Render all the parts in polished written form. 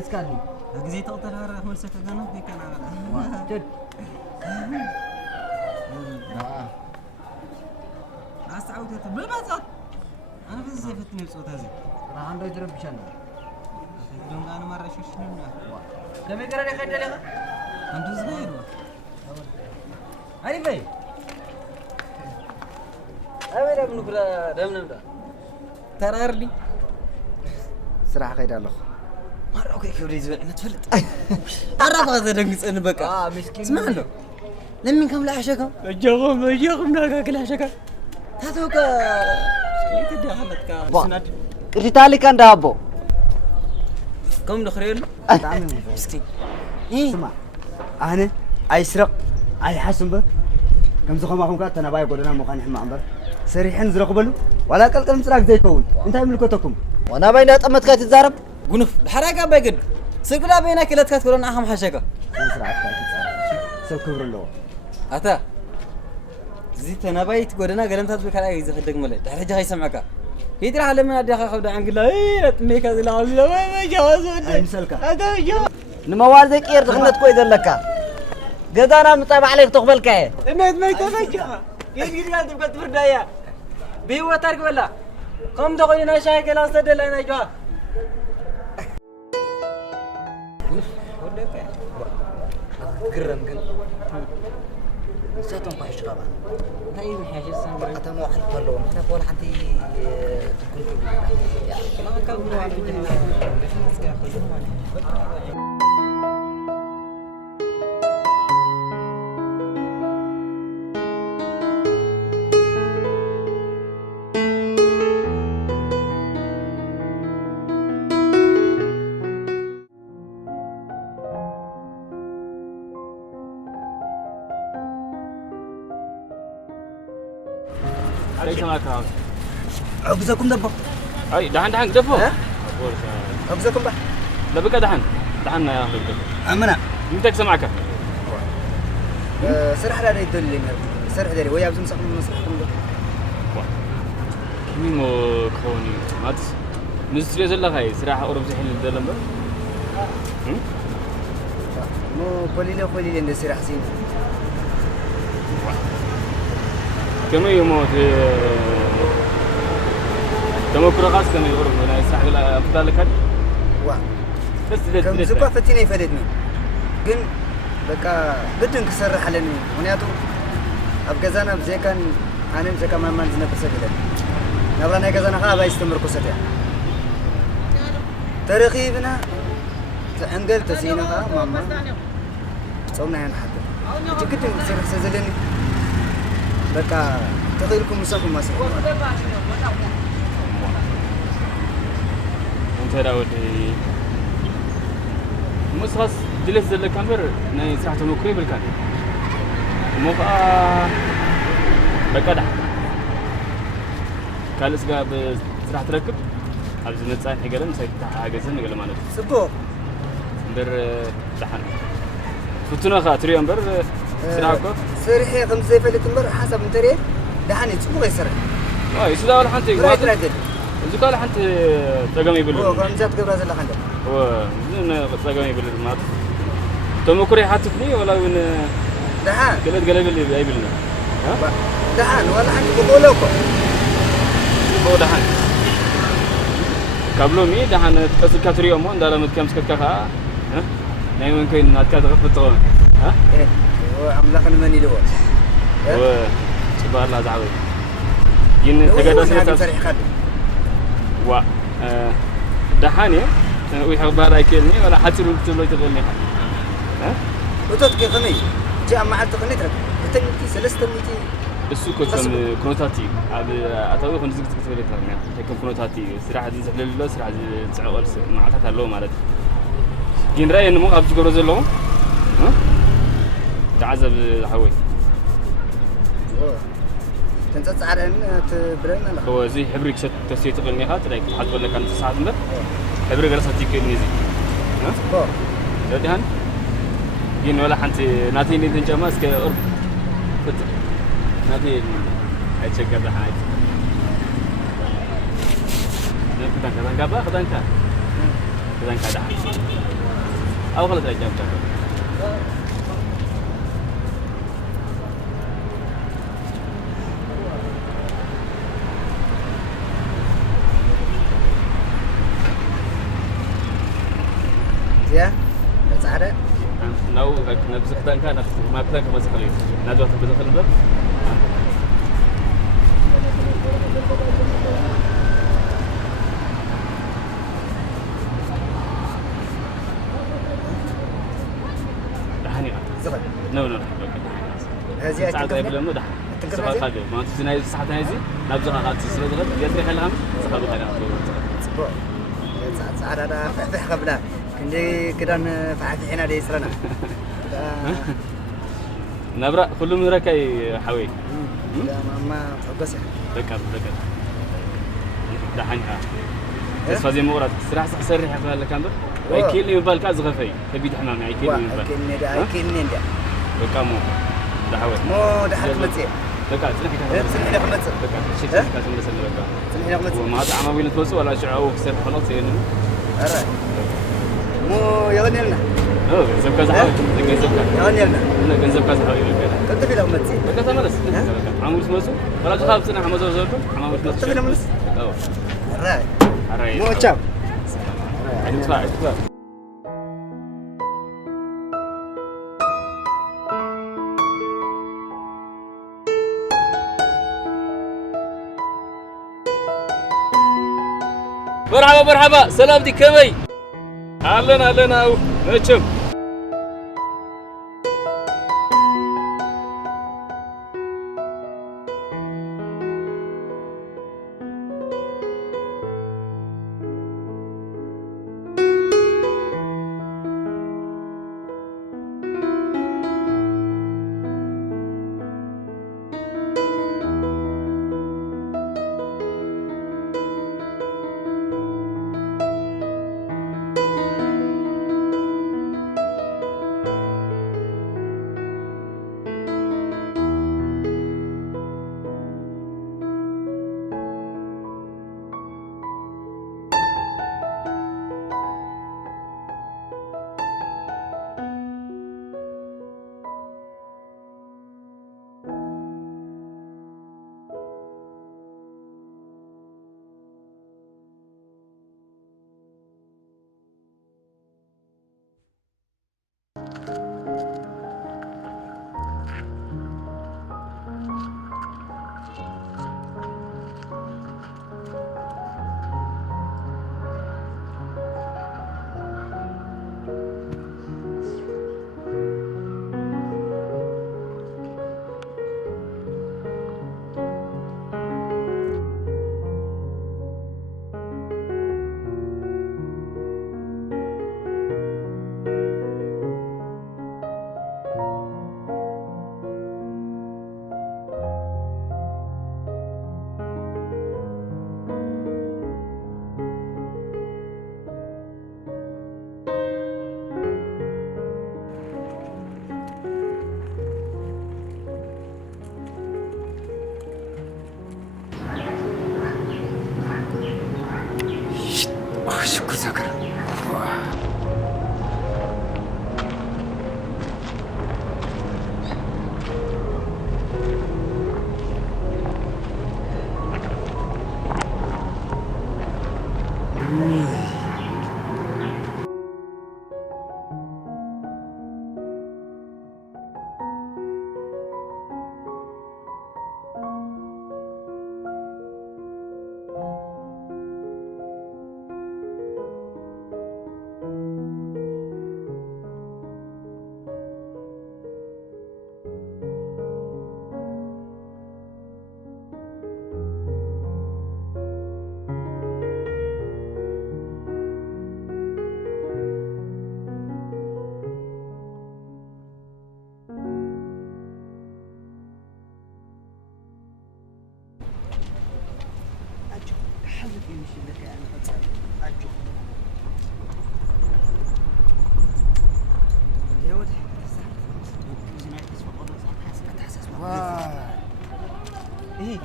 ريسكالي أجزي تقطع هرا ملسك جنوب هيك أنا جد أستعودت بالبساط أنا بس زي فتني بصوت هذي أنا عنده يجرب بشنا دون أنا مرة شو شنو كم يقرأ لي خد لي أنت صغير هاي في أبي نبغى نقول دم نبغى ترى لي صراحة خير الله مرة أوكي كوريز أنا تفلت أعرف هذا دنقص أنا بقى مسكين اسمع له لمن كم لا عشقة أجاهم ناقة كل عشقة هذوك سكيت دخلت كا إيش تالي كان دابو كم دخريل مسكين اسمع أنا أيسرق أي حسن به كم زخم معهم كاتنا باي قولنا مخاني حما عمر سريحين زرق بلو ولا كل مسراك زي كون انت ملكتكم وانا باين اتمت كات تزارب قنف بحرقة بايقد سيقلا بينا كلا تكاتكولون أهم حشقة مسراك كات تزارب سو كبر الله أتا زيت أنا بايت قولنا قلم تطبيق على إذا خدك ملأ دحرجة هاي سمعك يدري على من أدي أخذ عن قلا إيه تميك هذه العالم ما جواز أي مسلك هذا جو نموالدك إير تغنت كويس لك قد أنا مطابع عليك تقبل كاي ما يتفجع يجي قاعد تبغى تفردايا بيو تارك ولا كم تقولي أنا شايك لا صدق أنا جوا قرن قل ساتون بايش غابة هاي محاجة سامر أنت مو حلف والله أنا بقول حتى كنت ما كان على ليش ما كان؟ عقزكم دبا أي دحن دفو. عقزكم بقى لا بقى دحن يا أخي بقى. أمنا متى سمعك؟ سرح لا يدل لي سرح داري ويا بزم سقم من سرحكم ده مين مو كوني ماتس نسري زلا هاي سراحة أوروب زحيل الدلمبر. مو قليل إن سرح سين كم يوم تمكر غاز كم يغرب أنا يسرح ولا أفضل لك بس كم زبا فتيني فلدني جن بقى بدن كسرح لني ونياتو أبجزانا بزيكان أنا بزيكا ما منزنا بسجلة نبرنا كذا نخا بيستمر كسرة تاريخي بنا تعنقل تسينها ماما صومنا هنا حتى جكت سرح سزلني بقى تغيركم مسافر مصر أنت راودي مسخص جلس زل كامير ناي ساعة مكري بالكان موقع بكده كالس جاب سرعة تركب عبد النصاي حجرن سيتح حاجزن قال ما نفس سبو بر دحن فتنا خاطر يوم بر سرعة سرحي خمسة فلت مر حسب انتري دحني سبو يسرح يسودا ولا حنتي إذا قال حنت تجمع بلد هو خمسات قبل هذا الخندق هو زين تجمع بلد ما تمكري حاتفني ولا وين دحان قلت قلب اللي أي بلنا ها دحان ولا حنت بقولوكو هو دحان قبله مي دحان تقص كاتريو مون دارا متكمس كتكها ها نايم ممكن نتكاد غفتون ها إيه هو عملاق المني لو هو سبحان الله دعوي ين تقدس و دحاني ويحب رايكلني ولا حتى لو تقول تغني ها وتتكي غني جاء مع التقنية تنتي سلسلة ميتي السوق كم كونتاتي هذا أتوقع خن زيك تكتبلي ترى هيك كونتاتي سرعة دي زحل الله سرعة دي تعقل مع تحت اللو مالت جين رأي إنه مو أبجي جروز اللو ها تعذب حوي تنتص على إن تبرنا لا هو زي حبرك شت تسيت تغني هات رأيك حد ولا كان ساعة مدة حبرك رأس تيجي نيزي ها جدهن جين ولا حنت ناتي ندين جماس كأرب فتر ناتي أتشكر ده حاجة نفتح كذا كذا كذا إذا كذا أو خلاص أجاب يا سعادة لو نبزق تانك أنا ما بتانك ما سخليه نادوا تبزق الباب دحني زبط نو هذه ساعة قبل منه دحني سبعة خالد ما أنت زين ساعة هذه نبزق خالد سلسلة زغل يدري خلهم سخلوا خالد سبوع سعادة أنا فح قبلها كندي كده فاتحين على يسرنا نبرة كلهم نركي حوي لا ما تقصي ذكر دحنها بس فازي مورد سرح سرح في الكامبر ويكيل يبال كاز غفي تبي حمام يكيل يبال كيني ده بكامو دحوي مو دحت متي ذكر سنحنا خمسة ذكر شيء كاز مدرسة ذكر سنحنا خمسة وما تعمل بين توسو ولا شعو سر خلاص يعني أرى مو يغني لنا زب كذا حاول زب كذا يغني لنا لا زب كذا حاول كذا كنت في لغمتي بس كذا مرس عمود مسو ولا تخاف سنة عمود زوجته عمود كنت في لغمتي أرى مو تشام ادفع مرحبا سلامتي كمي أهلا أو نشم شكرا سكر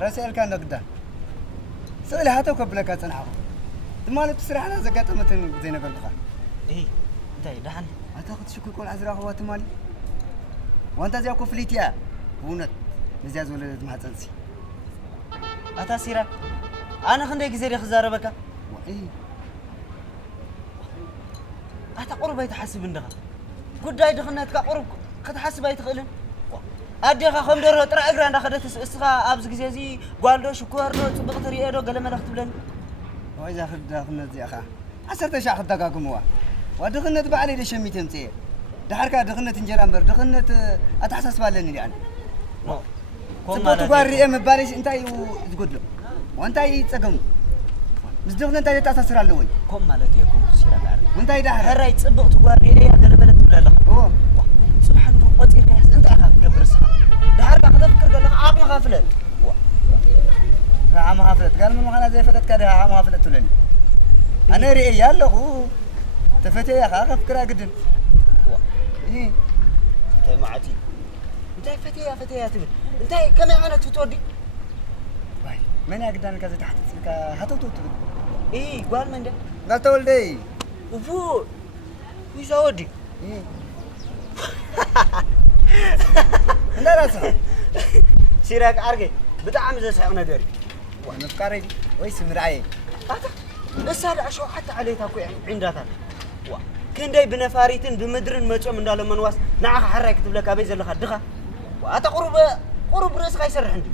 راسي كان نقدا سؤال هاتو قبلك تصنعوا ما له تسرحنا زقاطه متن زي نقول إيه انتي دحن أتاخد شكو يكون عزرا خوات مالي وانت زي أكو فليتيا بونت مزياز ولدت مع تنسي أتا سيرا أنا خندي كزيري خزاربك إيه أتا قرب يتحسب النغا قد داي دخلناتك قرب كتحسب يتخلن أديها خم دور ترى أجران دخلت إسقى أبز جزازي قالوا شكر تبغى تريئة قال ما دخلت بلن وإذا دخلنا زي أخا عسرت شاخ دقاكم هو ودخلنا بعلي لشمي تمسي دحركا دخلنا تنجرامبر دخلنا أتحسس بالني يعني تبغى تقول رئة مباريش أنتي وتقول وأنتي تسقم مزدقنا أنتي تأسسر اللوي كم مالتي يكون سيرا بعد وأنتي دحر هراي تبغى تقول رئة قال بلد بلا هو سبحان الله قدير كاس أنت أخاف قبل السنة دحركا خذ فكر قال لك عام غافلة عام غافلة قال من مخنا زي فلت كده عام غافلة تلني أنا رئي يلا هو تفتي يا أخي أفكر أقدم إيه أنت معتي أنت فتي يا تبي أنت كم أنا تودي باي من أقدر كذا تحت سلك هتوتو إيه قال من ده قال تولدي وفو ويزودي إيه لا راسه سيرك أرجع بتعمل زي سحنا داري وأنا فكري ويس مرعي بس هذا أشوف حتى عليه تاكو عندها كندي بنفاريتين بمدرن ماتش من دالو منواس نعخ حرك تبلا كابي زل خدخه وأتا قرب رأس خايسر عندي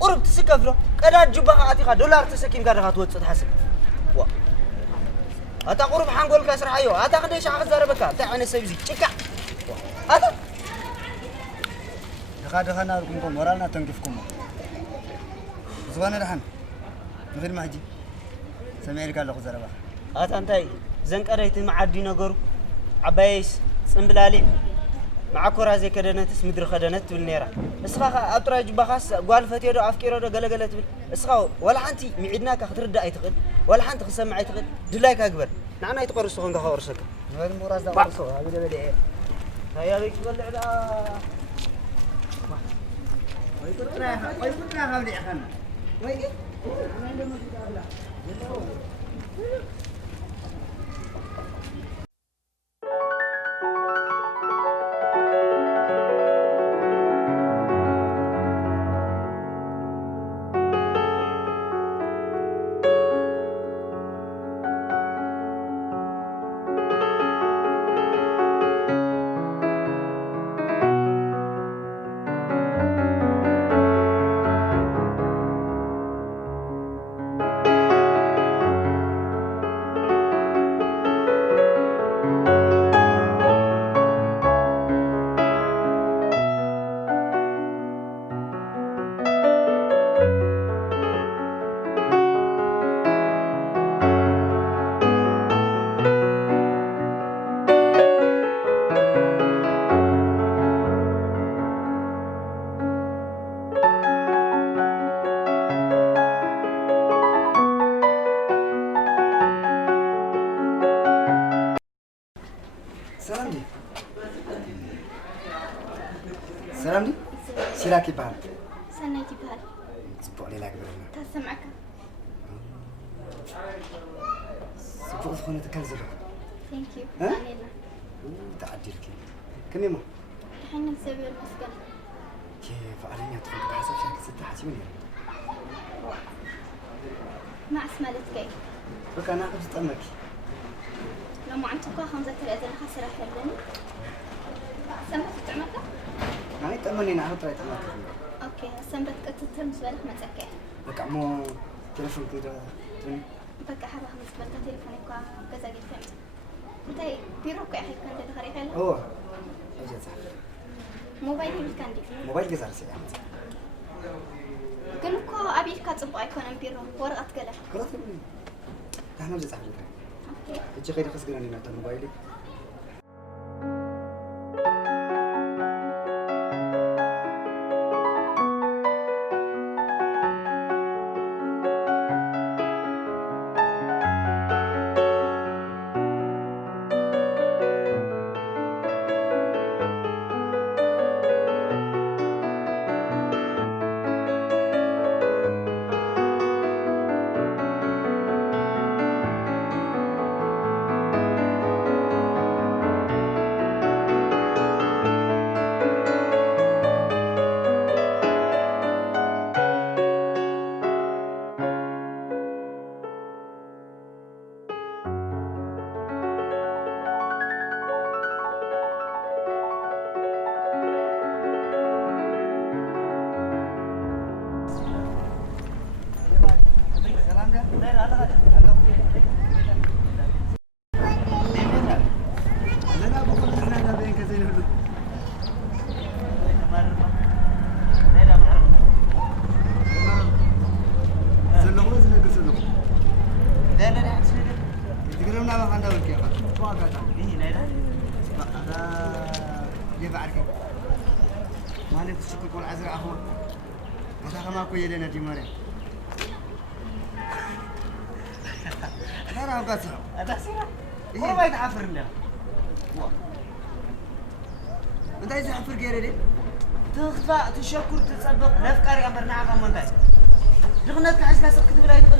قرب تسكفله كذا جبهة أتيخا دولار تسكين كذا خطوة تحسب أتا قرب حنقول كسر حيو أتا خديش عخ زربك تعاني سيبزي تكا أتا دخلنا لكم مورالنا تنقفكم زوانا دحن غير ما هجي سمعي قال له زربا أتا أنتي زنك أريت معدي نجرو عبايس سنبلالي مع كورة زي كده نتس مدر خدنت بالنيرة اسخا أطرى جبخاس قال فتيرو أفكيرو ده قلقلت اسخا ولا حنتي معدنا كخطر ده أيتقد ولا حنت خسم أيتقد دلاك أكبر نعنا يتقرص سخن كخورسك غير موراز ده قرصو هذا ده بدي هيا بيك تقول على ويكتنا هذا يا خان ويجي سلام دي سيراكي بحال سنيتي بحال سبوع لي لا قبلنا تسمعك سبوع فخونة تكنزل ثانك يو ها؟ علينا تعدي لك كني ما الحين نسوي المسكن كيف علينا تفوق بحسب شكل ستة حسيوني مع اسمالت كيف بك أنا أخذ تأمك لو ما عندك خمسة تلاتة خسرة حلوين سمت تعملك ما يتأمني نعرف ترى تأمك اوكي سمت قتلت مسبالك ما تسكي بك عمو تلفون كده توني بك حبة مسبالك تليفونك كذا جيت فهمت انت بيروك يا حي كنت تخري حلو هو أجل صح موبايلي بالكاندي موبايل جزار سيء كنكو أبيك كتصبع يكون بيرو ورقة كله كرات مني أنا جزء صح جدا اوكي تجي خير خس قلنا نحن موبايلي مالك تشكل كل عزرا أخو هذا ما كوي لنا دي مرة أنا قصر هذا سيرة هو ما يتعفر لنا أنت إذا حفر غير تخفى تشكر تتصبق لفكاري أمرنا عقام من تاي دغنتك عايز كاسق كتب لا يدخل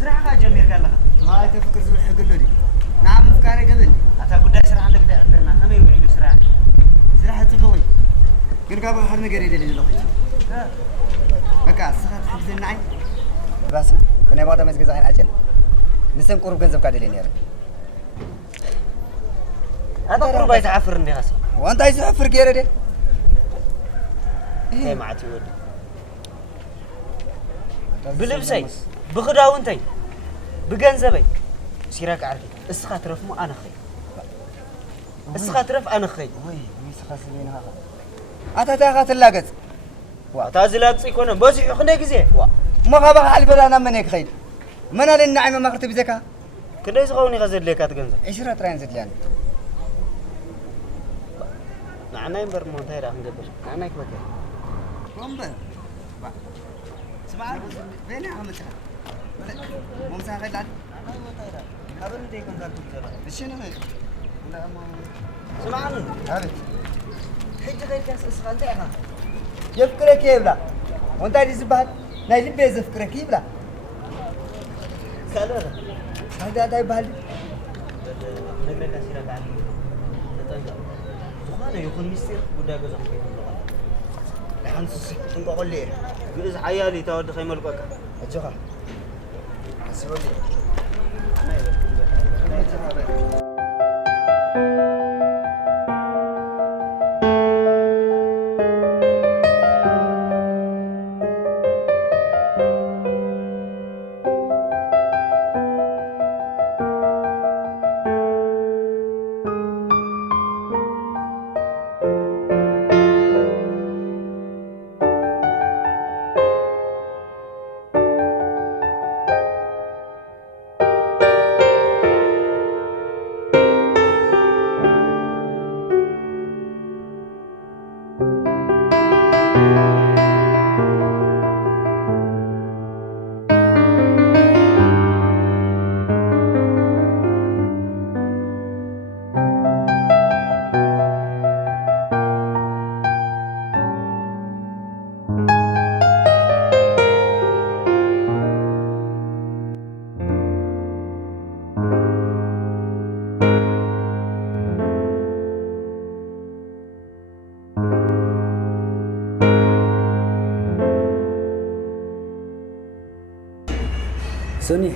سرعة جميل قال لها ما تفكر زول حق له دي نعم أفكاري قبل أتا قد سرعة عندك ده عندنا هم يوعدوا سرعة سرعة تبغي كن قابل حرنا غير دي للوقت بقى سخات حفظ النعي بس أنا بعد ما أسجز عين أجل نسم قرب جنزب كادي لين يارا هذا قرب يتعفر الناس وأنت عايز تحفر غير دي إيه ما عتود بلبسي بخداو انتي بجنزبي سيراك عارفي اسخات رفمو أنا خي اسخات رف أنا خي وي سخات لين هذا أتى اللاجت تازلات يكون بس يخنق جزء ما خبر حال بلا أنا منك خير من النعيم ما خرت بزكاة كده يسخوني غزل ليك أتجنزب عشرة ترين زد يعني معنا ينبر مونتاير أخنجبر معنا يكبر كمبر سمع فين يا عم مو مسافر لان خبر ديكم قال كل شنو هيك لا ما سمعني هذا حج غير كاس اسخان تاعها يفكرك يبلا وانت عايز بعد نايل بيز يفكرك يبلا قالوا هذا يبال نقول لك سيرة بعد تطلع سخانة يكون مستير ودا جزء من اللغة لحن تنقى قول لي جزء حيالي تود خيمة القاك أجوها أسولي سوني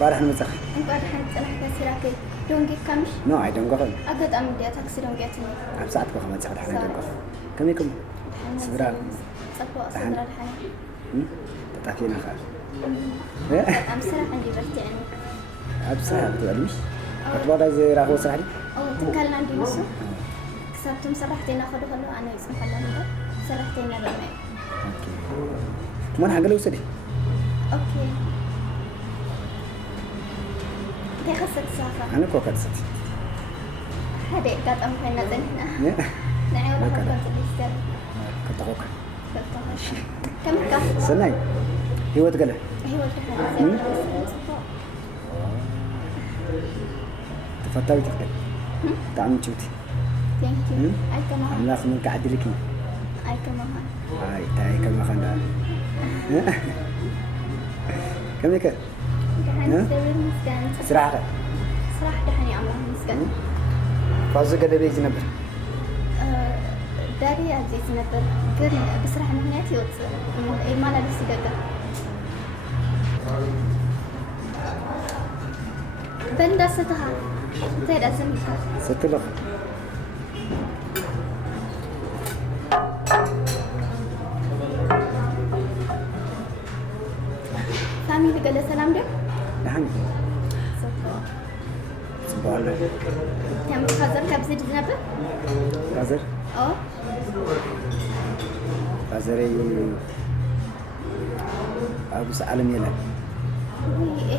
قارح نمسخ قارح نمسخ كسراكي دونجي كمش نو I don't go home أقعد أمد يا تاكسي دونجي أتني عم ساعتك وخمسة ساعات حنا don't go كم يكم صدرا صفوا صدرا الحين تتعفينا خال أم سرح عندي برتعني عب سرح بتقوليش أتبغى زي راهو سرحي أو تكلم عندي نسو كسبتم سرحتين أخذوا خلوا أنا يسمح لنا سرحتين رمي أوكي ما حاجة لو سدي أوكي دي خسرت سافر أنا كوكات ستي هذا قد أم فينا زيننا نعم ولا كنت ليستر كنت كوكا كم كم سناي هو تقله هو تقله تفضلي تقله تعمل شوتي thank you أي كمان الله خمنك عدلكي أي كمان هاي تاي كم خندا كم يك سرعة صراحة دحني عمره مسكن فازو قد بيجي نبر داري عزيز نبر قرن بصراحة مهنياتي وتصير ما لا لسه قدر بندا ستها تيدا سمتها ستلخ فاميلي قال سلام ده نعم سبحان كم خزر كبزيد نبر فازر فازري أبو سالم يلا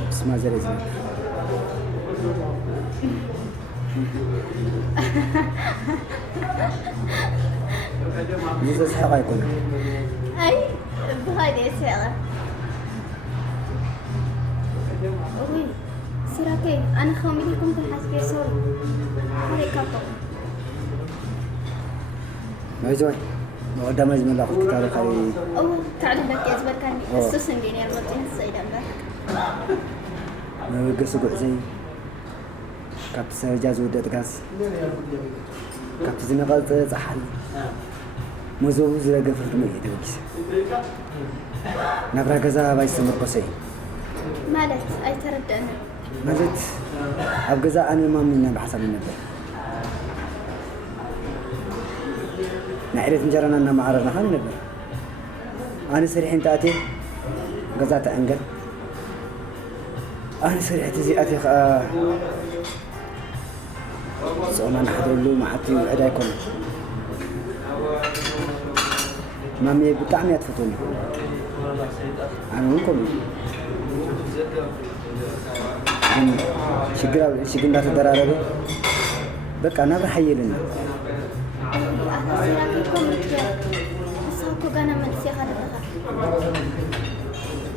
اسمه زري زين إذا سحق يكون أي بهذه الساعة أوي سراكي أنا خامي لكم في الحسبة سوري هاي كابو ما يزوي ما قدام لازم الله أخذ كتاب خير أو تعلم بك يزبر كان السوسن ديني المطين السيدة ما يقص قعزي كابس جاز ودت كاس كابس نقال صحل مزوز لا قفل مية دوكس نبرة كذا بايسمر قصي مالت أي تردنا مالت أبغى أنا ما منا بحسب النبي نعرف نجرنا أن ما عرفنا خلينا نبي أنا سريحين تأتي قزات أنقل أنا سريح تزي أتي صوما نحضر له ما حتى يعدا يكون مامي بتعمي تفوتوني أنا منكم شجرة لا تدرى بقى أنا بحيي لنا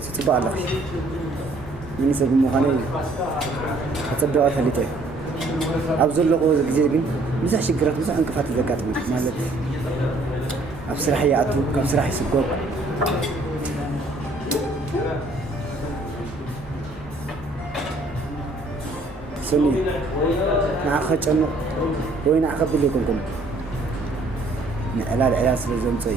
ستبع لك من يسبب مخاني هتصدق أثليته أبزر له قوة جزيرين مسح شجرة مسح انكفات الزكاة مالت أبصر حياته كأبصر حي سكوك سني نأخذ شنو وين أخذ اللي كنكم نعلال علاس لزم صي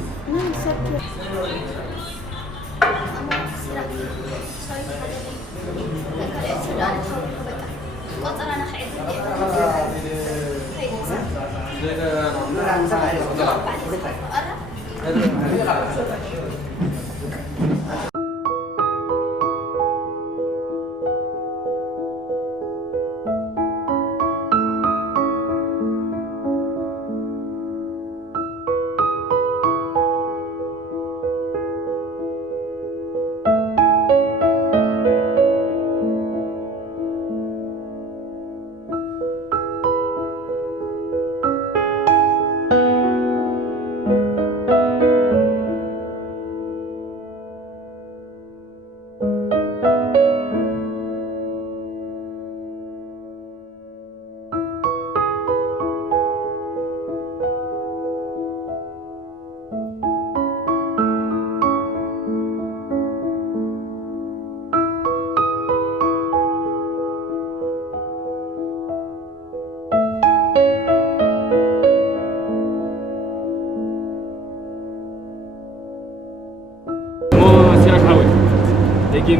لكن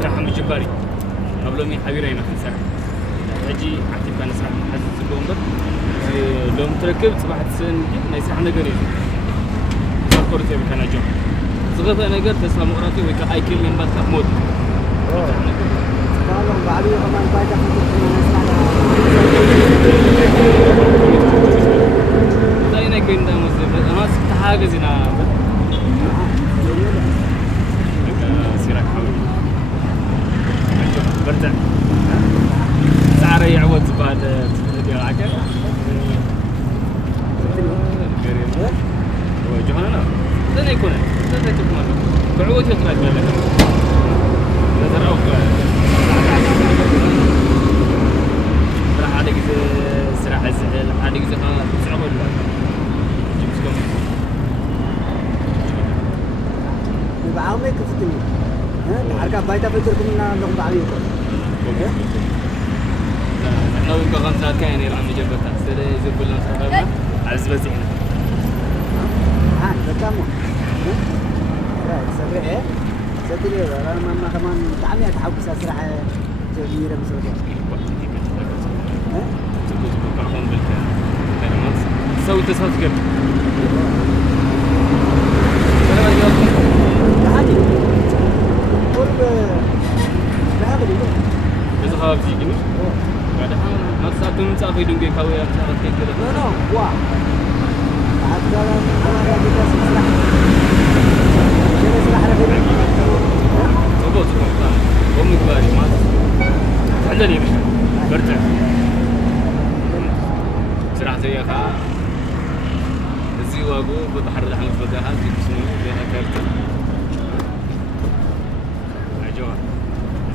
صراحة مجبري قبل حبيري ما كان صراحة أجي عتيب كان صراحة حاسس اللومبر لو متركب صباح السن ما يصير عندنا قريب كورتي كان أجوا صغرت أنا قلت اسمه مقراتي ويك أي كل من بس مود قالوا بعدين كمان بايدة زينا كنا مسلم أنا حاجة زنا برجع سعري يعود بعد ديال عقل وجهنا لا يكون لا تكون بعود يطلع بالك نظر او راح عليك سراح الزعل عليك صعب ولا جبتكم بعاومك فتني harga baita betul kena long bali itu. لو كان ساكن يرام جبتها سري زبلنا سببنا على سبتنا بكمو لا سبعه ستري ما كمان تعمي تحب اسرع جميله مسويه سوي تصفق قرب ذهب لي بس خاف تيجي بعد ما تصابون تصابي دنجي كاوي أمثال كذا لا وا حتى أنا بدي أسمع شنو اسمع رفيق تبغى أمي كباري ما تعلني برجع صراحة زي خا زي واقو ببحر الأحمر فجأة جبتني بها كارتة عجوة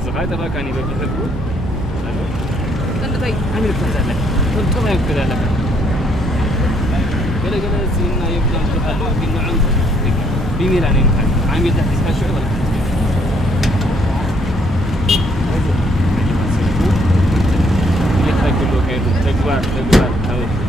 الزخارة تبغى كان يبقى بيحبه أنا طيب عامل كذا لك طب كم كذا لك قال سيدنا يبدأ بحلو بالنعم بيميل عليه عامل تحت اسمه شو ولا يتأكل له كيف تكبر هذا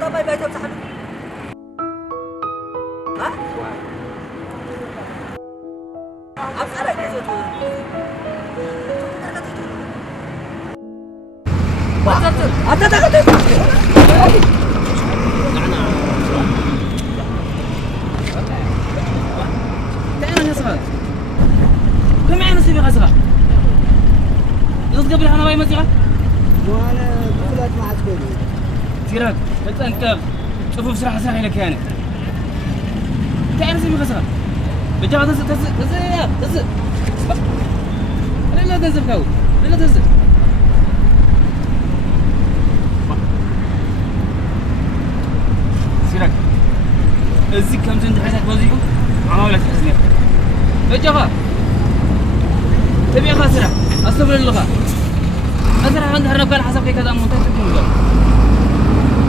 أنا ما يبغى يتوسع ها؟ أبصر إيش يسوي؟ أنت تقول تعال نسخة كم عين نسيب غزرة قبل أنا باي مزرعة وانا طلعت مع عسكري تيراك انت شوفوا بسرعة سرعة لك يعني تعال نسيب غزرة بجاء تنزل لا تنزل كاو لا تنزل سيراك ازيك كم زند حياتك وزيكم عماولة حزنية بجاء تبي خاسرة أستغفر الله أزرع عند هرب قال حسب كذا منتج تكون قال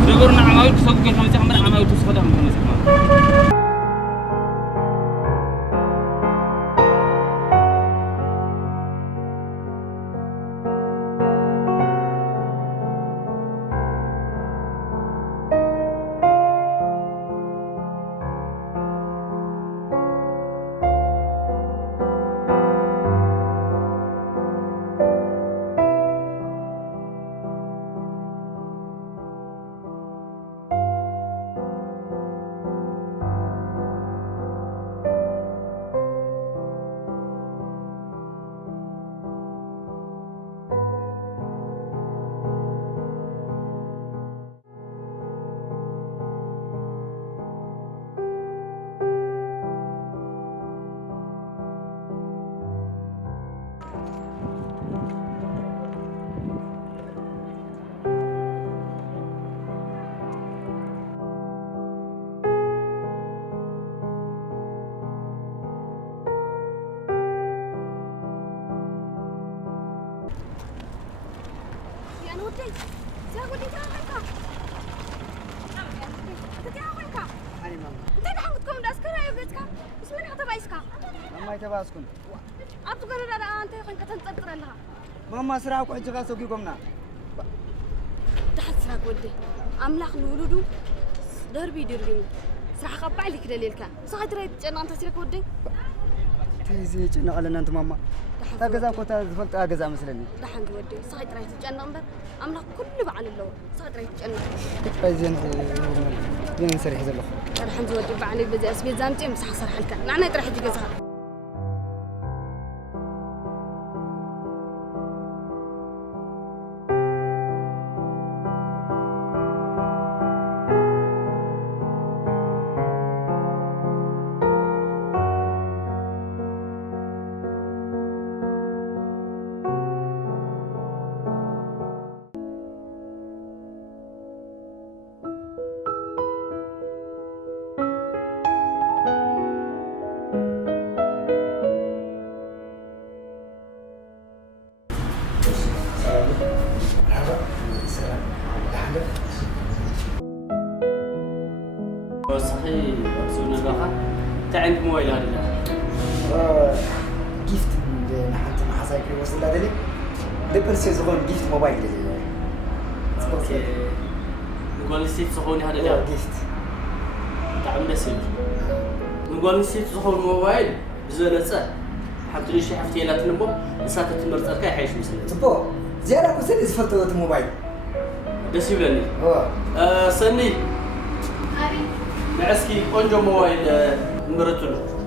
دبرنا عمايل تسوق كم تعمل عمايل تسوق ده من زمان ما يتباسكم أبغى أنا أنت خلينا تنتظر لها ماما سرعة وحج غاسو كيكمنا تحت سرعة ودي أملاخ نولدو دربي دربي سرعة قبع لك دليلك صعد ريت أنا أنت سرعة ودي تيزي جنا على أنت ماما تاجزا كوتا زفلت أجزا مثلني دحين ودي صعد ريت جنا أمبر أملاخ كل بعل اللو صعد ريت جنا فايزين ين سريح زلخ دحين ودي بعلي بدي أسبي زامتي مسح صرح لك نعنى ترح تجزها صحيح أبسونا الباقة تعند موبايل هذا جيفت نحن مع حسايك وصل هذا لي دبرسي زغون جيفت موبايل اوكي نقول نسيت صحوني هذا لا جيفت تعمل نسيت نقول نسيت صحون موبايل بزلصه حتى ليش حفتي لا تنمو لساته تمرصك حيش مثلا تبو زياده كوسل زفلتو الموبايل دس يبلني سني أبي معسكي قنجو موبايل مرتلو